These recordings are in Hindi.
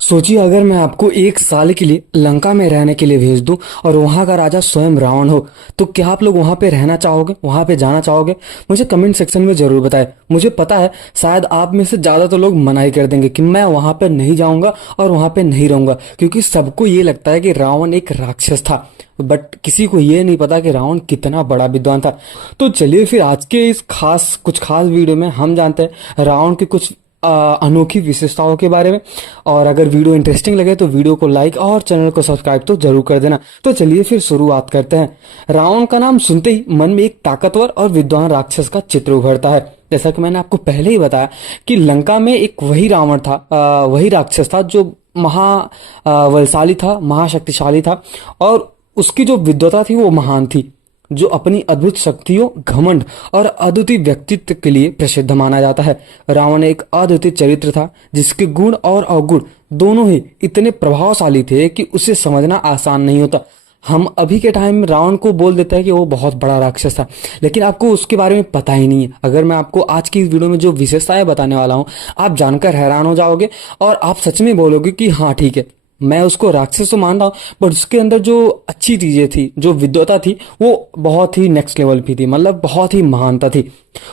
सोचिए अगर मैं आपको 1 साल के लिए लंका में रहने के लिए भेज दूं और वहां का राजा स्वयं रावण हो, तो क्या आप लोग वहां पे रहना चाहोगे, वहां पे जाना चाहोगे? मुझे कमेंट सेक्शन में जरूर बताएं। मुझे पता है शायद आप में से ज्यादातर लोग मना ही कर देंगे कि मैं वहां पे नहीं जाऊंगा और वहां पे नहीं रहूंगा, क्योंकि सबको ये लगता है कि रावण एक राक्षस था। बट किसी को ये नहीं पता कि रावण कितना बड़ा विद्वान था। तो चलिए फिर आज के इस कुछ खास वीडियो में हम जानते हैं रावण के कुछ अनोखी विशेषताओं के बारे में। और अगर वीडियो इंटरेस्टिंग लगे तो वीडियो को लाइक और चैनल को सब्सक्राइब तो जरूर कर देना। तो चलिए फिर शुरुआत करते हैं। रावण का नाम सुनते ही मन में एक ताकतवर और विद्वान राक्षस का चित्र उभरता है। जैसा कि मैंने आपको पहले ही बताया कि लंका में एक वही रावण था, वही राक्षस था जो बलशाली था, महाशक्तिशाली था, और उसकी जो विद्वता थी वो महान थी, जो अपनी अद्भुत शक्तियों, घमंड और अद्वितीय व्यक्तित्व के लिए प्रसिद्ध माना जाता है। रावण एक अद्वितीय चरित्र था जिसके गुण और अवगुण दोनों ही इतने प्रभावशाली थे कि उसे समझना आसान नहीं होता। हम अभी के टाइम में रावण को बोल देते हैं कि वो बहुत बड़ा राक्षस था, लेकिन आपको उसके बारे में पता ही नहीं है। अगर मैं आपको आज की इस वीडियो में जो विशेषताएं बताने वाला हूं, आप जानकर हैरान हो जाओगे और आप सच में बोलोगे कि हाँ ठीक है, मैं उसको राक्षस तो मान रहा हूँ, बट उसके अंदर जो अच्छी चीजें थी, जो विद्वता थी, वो बहुत ही नेक्स्ट लेवल की थी, मतलब बहुत ही महानता थी।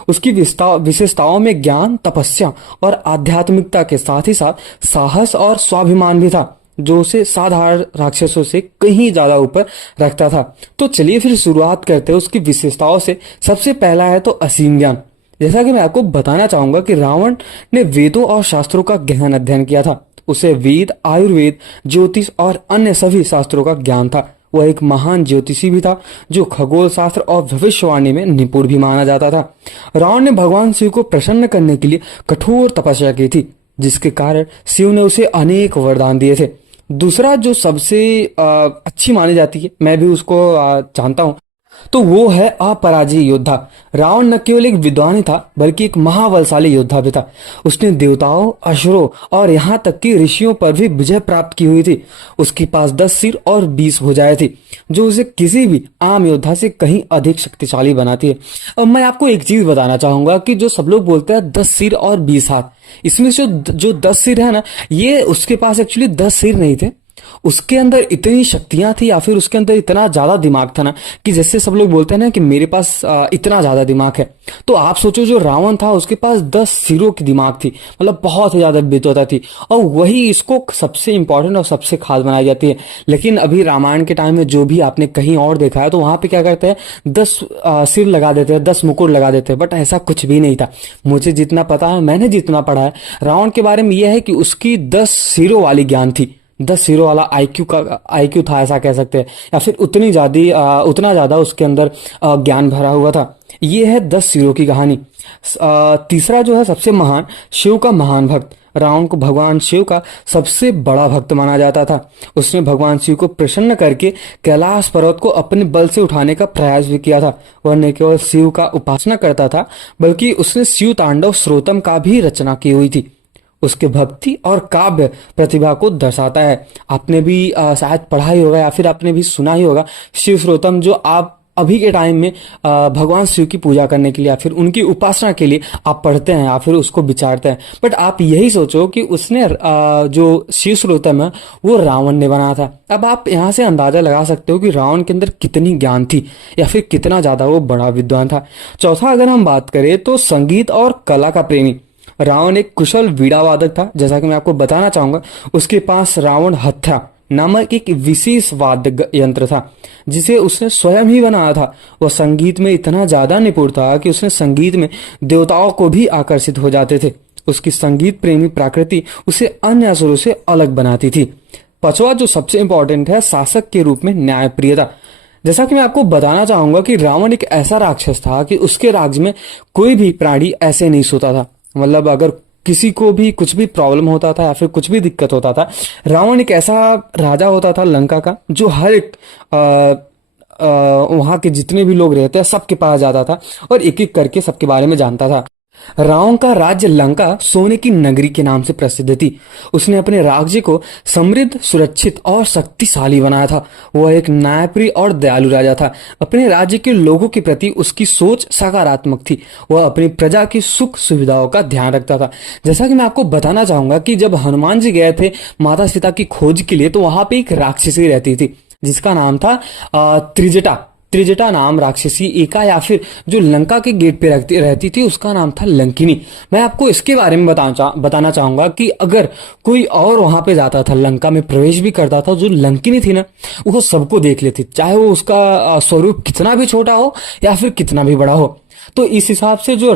उसकी विशेषताओं में ज्ञान, तपस्या और आध्यात्मिकता के साथ ही साथ साहस और स्वाभिमान भी था, जो उसे साधारण राक्षसों से कहीं ज्यादा ऊपर रखता था। तो चलिए फिर शुरुआत करते हैं उसकी विशेषताओं से। सबसे पहला है तो असीम ज्ञान। जैसा कि मैं आपको बताना चाहूंगा कि रावण ने वेदों और शास्त्रों का गहन अध्ययन किया था। उसे वेद, आयुर्वेद, ज्योतिष और अन्य सभी शास्त्रों का ज्ञान था। वह एक महान ज्योतिषी भी था, जो खगोल शास्त्र और भविष्यवाणी में निपुण भी माना जाता था। रावण ने भगवान शिव को प्रसन्न करने के लिए कठोर तपस्या की थी, जिसके कारण शिव ने उसे अनेक वरदान दिए थे। दूसरा जो सबसे अच्छी मानी जाती है, मैं भी उसको जानता हूँ, तो वो है अपराजय योद्धा। रावण न केवल एक विद्वान ही था, बल्कि एक महाबलशाली योद्धा भी था। उसने देवताओं, असुरों और यहाँ तक कि ऋषियों पर भी विजय प्राप्त की हुई थी। उसके पास 10 सिर और 20 भुजाएं थी, जो उसे किसी भी आम योद्धा से कहीं अधिक शक्तिशाली बनाती है। अब मैं आपको एक चीज बताना चाहूंगा कि जो सब लोग बोलते हैं 10 सिर और 20 हाथ, इसमें से जो 10 सिर है ना, ये उसके पास एक्चुअली 10 सिर नहीं थे। उसके अंदर इतनी शक्तियां थी, या फिर उसके अंदर इतना ज्यादा दिमाग था ना, कि जैसे सब लोग बोलते हैं ना कि मेरे पास इतना ज्यादा दिमाग है। तो आप सोचो, जो रावण था उसके पास 10 सिरों की दिमाग थी, मतलब बहुत ही ज्यादा विद्वता थी, और वही इसको सबसे इंपॉर्टेंट और सबसे खास बनाई जाती है। लेकिन अभी रामायण के टाइम में जो भी आपने कहीं और देखा है, तो वहां पे क्या करते हैं, 10 सिर लगा देते हैं, 10 मुकुट लगा देते हैं, बट ऐसा कुछ भी नहीं था। मुझे जितना पता है, मैंने जितना पढ़ा है रावण के बारे में, यह है कि उसकी 10 सिरों वाली ज्ञान थी, 10 सिरों वाला आईक्यू था, ऐसा कह सकते हैं, या फिर उतना ज्यादा उसके अंदर ज्ञान भरा हुआ था। ये है 10 सिरों की कहानी। तीसरा जो है सबसे महान, शिव का महान भक्त। रावण को भगवान शिव का सबसे बड़ा भक्त माना जाता था। उसने भगवान शिव को प्रसन्न करके कैलाश पर्वत को अपने बल से उठाने का प्रयास भी किया था। वह न केवल शिव का उपासना करता था, बल्कि उसने शिव तांडव श्रोतम का भी रचना की हुई थी। उसके भक्ति और काव्य प्रतिभा को दर्शाता है। आपने भी शायद पढ़ा ही होगा, या फिर आपने भी सुना ही होगा शिव श्रोतम, जो आप अभी के टाइम में भगवान शिव की पूजा करने के लिए या फिर उनकी उपासना के लिए आप पढ़ते हैं या फिर उसको विचारते हैं। बट आप यही सोचो कि उसने जो शिव श्रोतम है वो रावण ने बनाया था। अब आप यहाँ से अंदाजा लगा सकते हो कि रावण के अंदर कितनी ज्ञान थी, या फिर कितना ज्यादा वो बड़ा विद्वान था। चौथा अगर हम बात करें तो संगीत और कला का प्रेमी। रावण एक कुशल वीणा वादक था। जैसा कि मैं आपको बताना चाहूंगा, उसके पास रावण हत्था नामक एक विशेष वाद्य यंत्र था, जिसे उसने स्वयं ही बनाया था। वह संगीत में इतना ज्यादा निपुण था कि उसने संगीत में देवताओं को भी आकर्षित हो जाते थे। उसकी संगीत प्रेमी प्रकृति उसे अन्य असुरों से अलग बनाती थी। पांचवा जो सबसे इंपॉर्टेंट है, शासक के रूप में न्यायप्रियता। जैसा कि मैं आपको बताना चाहूंगा कि रावण एक ऐसा राक्षस था कि उसके राज्य में कोई भी प्राणी ऐसे नहीं सोता था। मतलब अगर किसी को भी कुछ भी प्रॉब्लम होता था या फिर कुछ भी दिक्कत होता था, रावण एक ऐसा राजा होता था लंका का, जो हर एक वहां के जितने भी लोग रहते हैं सबके पास जाता था और एक एक करके सबके बारे में जानता था। रावण का राज्य लंका सोने की नगरी के नाम से प्रसिद्ध थी। उसने अपने राज्य को समृद्ध, सुरक्षित और शक्तिशाली बनाया था। वह एक न्यायप्रिय और दयालु राजा था। अपने राज्य के लोगों के प्रति उसकी सोच सकारात्मक थी। वह अपनी प्रजा की सुख सुविधाओं का ध्यान रखता था। जैसा कि मैं आपको बताना चाहूंगा कि जब हनुमान जी गए थे माता सीता की खोज के लिए, तो वहां पे एक राक्षसी रहती थी जिसका नाम था त्रिजटा। त्रिजटा नाम राक्षसी एका, या फिर जो लंका के गेट पे रहती थी उसका नाम था लंकिनी। मैं आपको इसके बारे में बताना चाहूंगा कि अगर कोई और वहां पे जाता था, लंका में प्रवेश भी करता था, जो लंकिनी थी ना, वो सबको देख लेती, चाहे वो उसका स्वरूप कितना भी छोटा हो या फिर कितना भी बड़ा हो। तो इस हिसाब से जो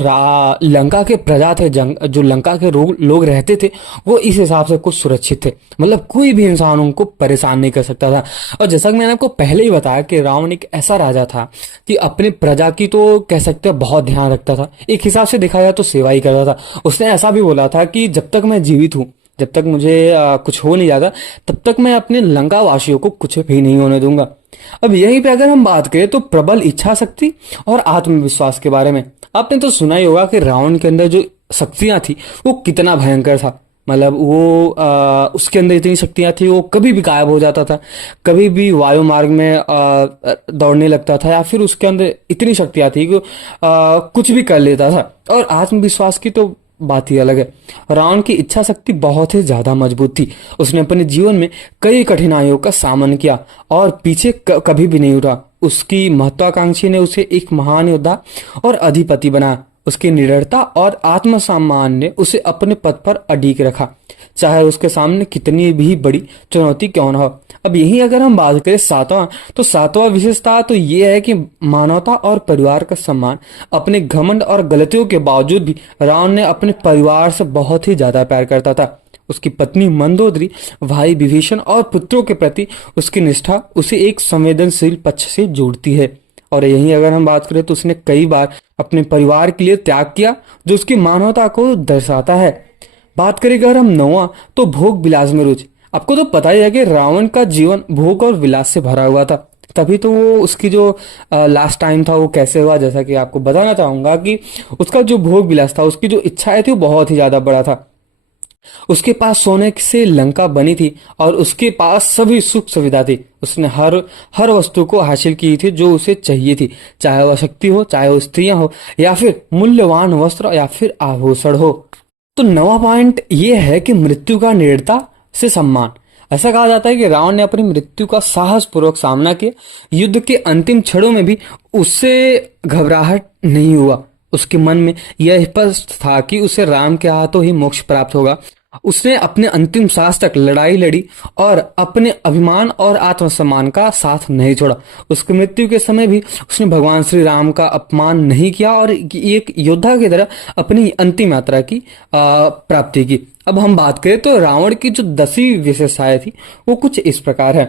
लंका के प्रजा थे, जो लंका के लोग रहते थे, वो इस हिसाब से कुछ सुरक्षित थे। मतलब कोई भी इंसान उनको परेशान नहीं कर सकता था। और जैसा कि मैंने आपको पहले ही बताया कि रावण एक ऐसा राजा था कि अपने प्रजा की, तो कह सकते हैं, बहुत ध्यान रखता था। एक हिसाब से देखा जाए तो सेवा ही करता था। उसने ऐसा भी बोला था कि जब तक मैं जीवित हूं, जब तक मुझे कुछ हो नहीं जाता, तब तक मैं अपने लंका वासियों को कुछ भी नहीं होने दूंगा। अब यहीं पे अगर हम बात करें तो प्रबल इच्छा शक्ति और आत्मविश्वास के बारे में, आपने तो सुना ही होगा कि रावण के अंदर जो शक्तियां थी वो कितना भयंकर था। मतलब वो उसके अंदर इतनी शक्तियां थी, वो कभी भी गायब हो जाता था, कभी भी वायु मार्ग में दौड़ने लगता था, या फिर उसके अंदर इतनी शक्तियां थी कि कुछ भी कर लेता था। और आत्मविश्वास की तो बात ही अलग है। रावण की इच्छा शक्ति बहुत ही ज्यादा मजबूत थी। उसने अपने जीवन में कई कठिनाइयों का सामना किया और पीछे कभी भी नहीं उठा। उसकी महत्वाकांक्षी ने उसे एक महान योद्धा और अधिपति बनाया। उसकी निडरता और आत्मसम्मान ने उसे अपने पद पर अडिग रखा, चाहे उसके सामने कितनी भी बड़ी चुनौती क्यों न हो। अब यही अगर हम बात करें सातवां, तो सातवां विशेषता तो ये है कि मानवता और परिवार का सम्मान। अपने घमंड और गलतियों के बावजूद भी रावण ने अपने परिवार से बहुत ही ज्यादा प्यार करता था। उसकी पत्नी मंदोदरी, भाई विभीषण और पुत्रों के प्रति उसकी निष्ठा उसे एक संवेदनशील पक्ष से जोड़ती है। और यहीं अगर हम बात करें तो उसने कई बार अपने परिवार के लिए त्याग किया, जो उसकी मानवता को दर्शाता है। बात करें अगर हम नौवां, तो भोग विलास में रुचि। आपको तो पता ही है कि रावण का जीवन भोग और विलास से भरा हुआ था। तभी तो वो उसकी जो लास्ट टाइम था वो कैसे हुआ, जैसा कि आपको बताना चाहूंगा कि उसका जो भोग विलास था, उसकी जो इच्छाएं थी वो बहुत ही ज्यादा बड़ा था। उसके पास सोने से लंका बनी थी और उसके पास सभी सुख सुविधा थी। उसने हर हर वस्तु को हासिल की थी जो उसे चाहिए थी, चाहे वह शक्ति हो, चाहे वो स्त्रियां हो, या फिर मूल्यवान वस्त्र, या फिर आभूषण हो। तो नवा पॉइंट ये है कि मृत्यु का निडरता से सम्मान। ऐसा कहा जाता है कि रावण ने अपनी मृत्यु का साहस पूर्वक सामना किया। युद्ध के अंतिम क्षणों में भी उससे घबराहट नहीं हुआ। उसके मन में यह स्पष्ट था कि उसे राम के हाथों ही मोक्ष प्राप्त होगा। उसने अपने अंतिम सांस तक लड़ाई लड़ी और अपने अभिमान और आत्मसम्मान का साथ नहीं छोड़ा। उसकी मृत्यु के समय भी उसने भगवान श्री राम का अपमान नहीं किया और एक योद्धा की तरह अपनी अंतिम यात्रा की प्राप्ति की। अब हम बात करें तो रावण की जो 10वीं विशेषताएं थी वो कुछ इस प्रकार है।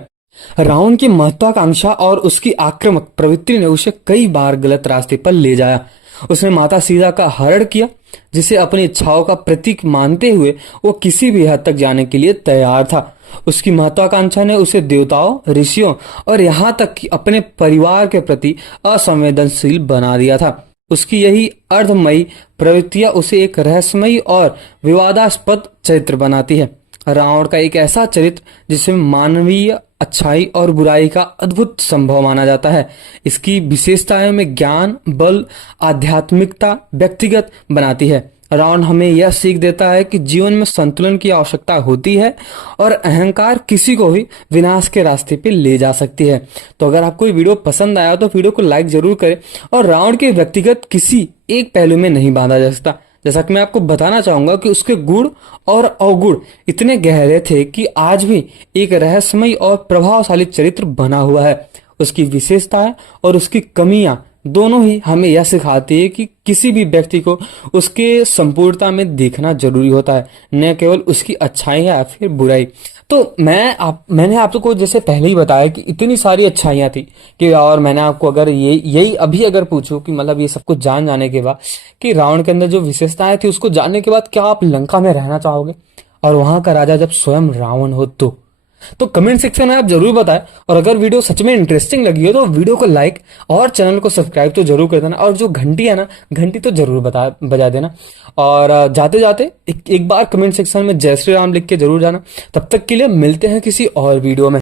रावण की महत्वाकांक्षा और उसकी आक्रामक प्रवृत्ति ने उसे कई बार गलत रास्ते पर ले जाया। उसने माता सीता का हरण किया, जिसे अपनी इच्छाओं का प्रतीक मानते हुए वो किसी भी हद तक जाने के लिए तैयार था। उसकी महत्वाकांक्षा ने उसे देवताओं, ऋषियों और यहाँ तक कि अपने परिवार के प्रति असंवेदनशील बना दिया था। उसकी यही अर्धमयी प्रवृत्तियां उसे एक रहस्यमयी और विवादास्पद चरित्र बनाती है। रावण का एक ऐसा चरित्र जिसमें मानवीय अच्छाई और बुराई का अद्भुत संभव माना जाता है। इसकी विशेषताएं में ज्ञान, बल, आध्यात्मिकता व्यक्तिगत बनाती है। रावण हमें यह सीख देता है कि जीवन में संतुलन की आवश्यकता होती है और अहंकार किसी को भी विनाश के रास्ते पे ले जा सकती है। तो अगर आपको ये वीडियो पसंद आया तो वीडियो को लाइक जरूर करें। और रावण के व्यक्तिगत किसी एक पहलू में नहीं बांधा जा सकता। जैसा कि मैं आपको बताना चाहूंगा कि उसके गुण और अवगुण इतने गहरे थे कि आज भी एक रहस्यमय और प्रभावशाली चरित्र बना हुआ है। उसकी विशेषताएं और उसकी कमियां दोनों ही हमें यह सिखाती है कि किसी भी व्यक्ति को उसके संपूर्णता में देखना जरूरी होता है, न केवल उसकी अच्छाई या फिर बुराई। तो मैंने आपको जैसे पहले ही बताया कि इतनी सारी अच्छाइयां थी कि, और मैंने आपको अगर यही अभी अगर पूछूं कि मतलब ये सब कुछ जाने के बाद कि रावण के अंदर जो विशेषताएं थी उसको जानने के बाद क्या आप लंका में रहना चाहोगे और वहां का राजा जब स्वयं रावण हो तो? तो कमेंट सेक्शन में आप जरूर बताएं। और अगर वीडियो सच में इंटरेस्टिंग लगी हो तो वीडियो को लाइक और चैनल को सब्सक्राइब तो जरूर कर देना, और जो घंटी है ना, घंटी तो जरूर बजा देना। और जाते जाते एक बार कमेंट सेक्शन में जय श्री राम लिख के जरूर जाना। तब तक के लिए मिलते हैं किसी और वीडियो में।